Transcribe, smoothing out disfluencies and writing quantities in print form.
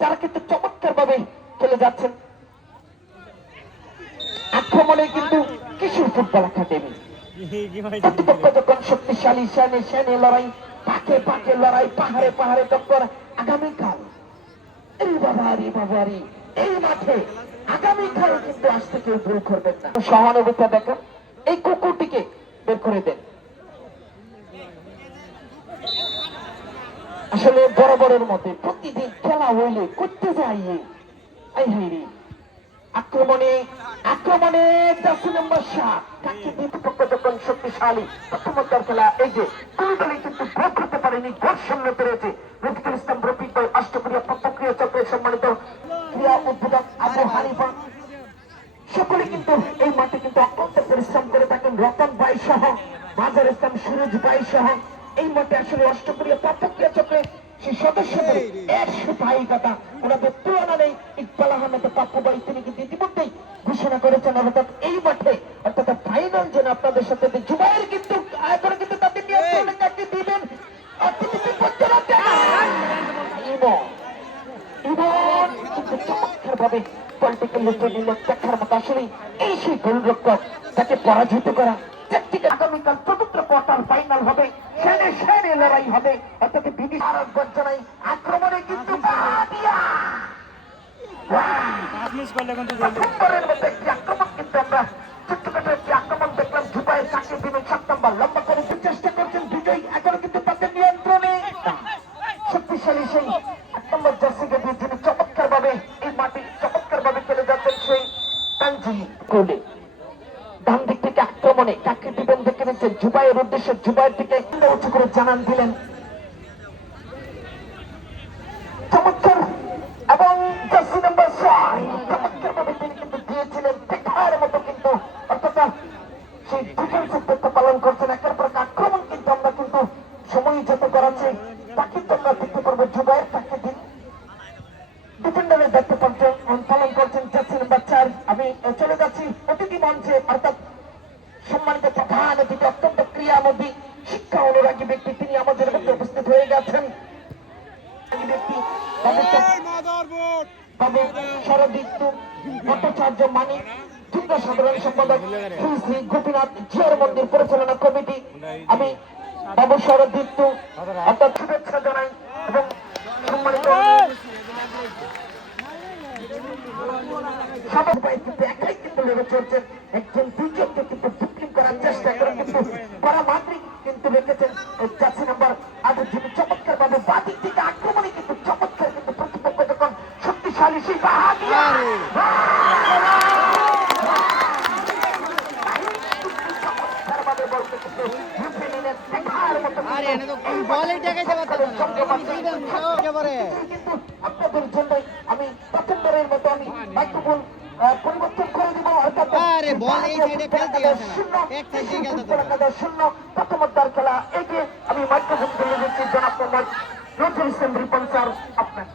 তারা কিন্তু চমৎকার ভাবে চলে যাচ্ছেন। আক্রমণে কিন্তু কিশোর ফুটবল একাডেমি প্রতিপক্ষ যখন শক্তিশালী সেনে সেনে লড়াই, পাকে পাকে লড়াই, পাহাড়ে পাহাড়ে টক্কর। আগামীকাল এই বাবারি এই মাঠে আগামীকাল কিন্তু আসতে কেউ ভুল করবেন না। সহানুভূতি দেখেন, এই কুকুরটিকে বের করে দেন। আসলে বরাবরের মধ্যে প্রতিদিন খেলা হইলে করতে যাই আক্রমণে আক্রমণে 10 নম্বর 7 কাকে বিপক্ষ যখন শক্তিশালী প্রথমবার খেলা। এই যে কোন দলে কিন্তু ভোগ করতে পারেনি, গোল সামনে পেরেছে রফিকুল ইসলাম রফিক ভাই অষ্টপ্রিয় প্রত্যক্রিয়া চক্রে সম্মানিত ক্রিয়া উদ্বোধক আবু হানিফা। সকলে কিন্তু এই মাঠে কিন্তু অত্যন্ত পরিশ্রম করে থাকেন। রতন ভাই সহ মাজার ইসলাম সুরজ ভাই সহ এই মাঠে আসলে অষ্টপ্রিয় প্রত্যক্রিয়া চক্রে সেই সদস্যদের 100 ভাইকতা ওনাদের তুলনা নেই। ইকবাল আহমেদ পাপ্পু ভাই তিনি কিন্তু ইতিমধ্যেই ঘোষণা করেছেন অর্থাৎ এই মাঠে অর্থাৎ ফাইনাল যেন আপনাদের সাথে জুবাইর কিন্তু আয়তনে কিন্তু তাদের নিয়ন্ত্রণে কাকে দিবেন চমৎকার ভাবে পলিটিক্যাল দেখার মতো। আসলে এই সেই গোলরক্ষক তাকে পরাজিত করা। আগামীকাল চতুর্থ কোয়ার্টার ফাইনাল হবে, সেনে সেনে লড়াই হবে অর্থাৎ বিদেশ গর্জনায় আক্রমণে কিন্তু প্রথমবারের মতো একটি আক্রমণ কিন্তু আমরা ছোট্টখাটো একটি আক্রমণ দেখলাম। জুবাইর কাকে দিবেন 7 নম্বর লম্বা করে চেষ্টা করছেন বিজয়ী, এখনো কিন্তু তাদের নিয়ন্ত্রণে শক্তিশালী সেই 8 নম্বর জার্সিকে দিয়ে যিনি চমৎকার ভাবে এই মাটি চমৎকার ভাবে চলে যাচ্ছেন সেই তানজিম কোলে। ডান দিক থেকে আক্রমণে কাকে দিবেন দেখে নিচ্ছেন জুবাইয়ের উদ্দেশ্যে। জুবাইর থেকে উঁচু করে জানান দিলেন চমৎকার এবং জার্সি নাম্বার 6 চমৎকার ভাবে তিনি কিন্তু দিয়েছিলেন দেখার মতো কিন্তু অর্থাৎ সেই ডিফেন্সিভ দায়িত্ব পালন করছেন। একের পর আক্রমণ কিন্তু আমরা কিন্তু সময় যত করাচ্ছি তাকে তো আমরা দেখতে পারবো। জুবাইর তাকে দিন ডিফেন্ডারের দায়িত্ব পালন করছেন জার্সি নাম্বার 4। আমি চলে যাচ্ছি অতিথি মঞ্চে অর্থাৎ সম্মানিত প্রধান অতিথি অত্যন্ত ক্রিয়ামোদী শিক্ষা অনুরাগী ব্যক্তি তিনি আমাদের মধ্যে উপস্থিত হয়ে গেছেন। ভট্টাচার্য মানিক যুগ্ম সাধারণ সম্পাদক শ্রী শ্রী গোপীনাথ জিয়ার মন্দির পরিচালনা কমিটি। আমি বাবু শরদিত্য অর্থাৎ শুভেচ্ছা জানাই এবং সম্মানিত সবাই কিন্তু একাই কিন্তু লেগে চলছেন। একজন দুইজনকে কিন্তু বুকিং করার চেষ্টা করে কিন্তু করা মাত্রই কিন্তু রেখেছেন জার্সি নাম্বার 8 যিনি চমৎকার ভাবে বাদিক থেকে আক্রমণে কিন্তু চমৎকার কিন্তু প্রতিপক্ষ যখন শক্তিশালী সেই আপনাদের জন্য আমি প্রথমবারের মতো আমি মাইক্রোফোন পরিবর্তন করে দিব অর্থাৎ শূন্য প্রথমবার খেলা এগিয়ে আমি মাইক্রোফোন তুলে দিচ্ছি জনাব মোহাম্মদ নজরুল ইসলাম রিপন স্যার আপনার।